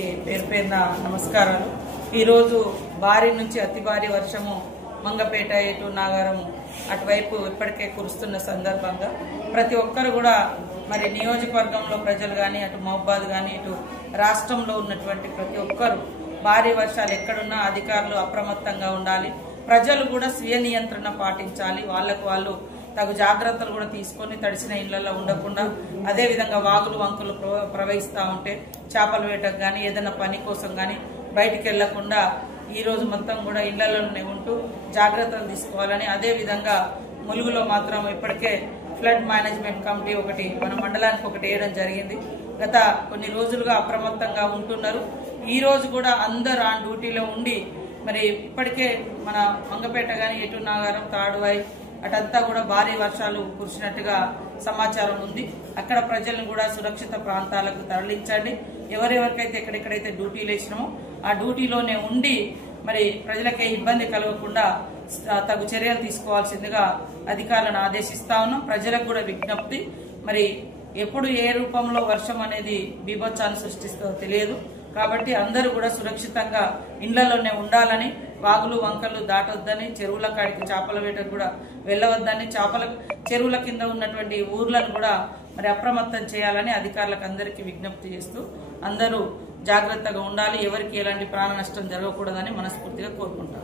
పేరు పేరున నమస్కారాలు। ఈరోజు భారీ నుంచి అతి భారీ వర్షము మంగపేట ఏటూరు నాగారం అటువైపు ఇప్పటికే కురుస్తున్న సందర్భంగా ప్రతి ఒక్కరు కూడా మరి నియోజకవర్గంలో ప్రజలు కానీ అటు మహబాద్ కానీ ఇటు రాష్ట్రంలో ఉన్నటువంటి ప్రతి ఒక్కరు భారీ వర్షాలు ఎక్కడున్నా అధికారులు అప్రమత్తంగా ఉండాలి। ప్రజలు కూడా స్వీయ నియంత్రణ పాటించాలి। వాళ్ళు తగు జాగ్రత్తలు కూడా తీసుకొని తడిసిన ఇళ్లలో ఉండకుండా అదే విధంగా వాగులు వంకులు ప్రవహిస్తూ ఉంటే చేపల వేటకు కానీ ఏదైనా పని కోసం కానీ బయటికి వెళ్లకుండా ఈ రోజు మొత్తం కూడా ఇళ్లలోనే ఉంటూ జాగ్రత్తలు తీసుకోవాలని, అదే విధంగా ములుగులో మాత్రం ఇప్పటికే ఫ్లడ్ మేనేజ్మెంట్ కమిటీ ఒకటి మన మండలానికి ఒకటి వేయడం జరిగింది। గత కొన్ని రోజులుగా అప్రమత్తంగా ఉంటున్నారు। ఈ రోజు కూడా అందరూ ఆ డ్యూటీలో ఉండి మరి ఇప్పటికే మన మంగపేట కానీ ఏటూరు నాగారం తాడువాయి అటంతా కూడా భారీ వర్షాలు కురిసినట్టుగా సమాచారం ఉంది। అక్కడ ప్రజలను కూడా సురక్షిత ప్రాంతాలకు తరలించండి। ఎవరెవరికైతే ఎక్కడెక్కడైతే డ్యూటీలు వేసినామో ఆ డ్యూటీలోనే ఉండి మరి ప్రజలకే ఇబ్బంది కలగకుండా తగు చర్యలు తీసుకోవాల్సిందిగా అధికారులను ఆదేశిస్తా ఉన్నాం। ప్రజలకు కూడా విజ్ఞప్తి, మరి ఎప్పుడు ఏ రూపంలో వర్షం అనేది బీభత్సాన్ని సృష్టిస్తుందో తెలియదు కాబట్టి అందరూ కూడా సురక్షితంగా ఇళ్లలోనే ఉండాలని, వాగులు వంకలు దాటొద్దని, చెరువుల కాడికి చేపల వేటకు కూడా వెళ్ళవద్దని, చెరువుల కింద ఉన్నటువంటి ఊర్లను కూడా మరి అప్రమత్తం చేయాలని అధికారులకు అందరికీ విజ్ఞప్తి చేస్తూ అందరూ జాగ్రత్తగా ఉండాలి। ఎవరికి ఎలాంటి ప్రాణ నష్టం జరగకూడదని మనస్ఫూర్తిగా కోరుకుంటారు।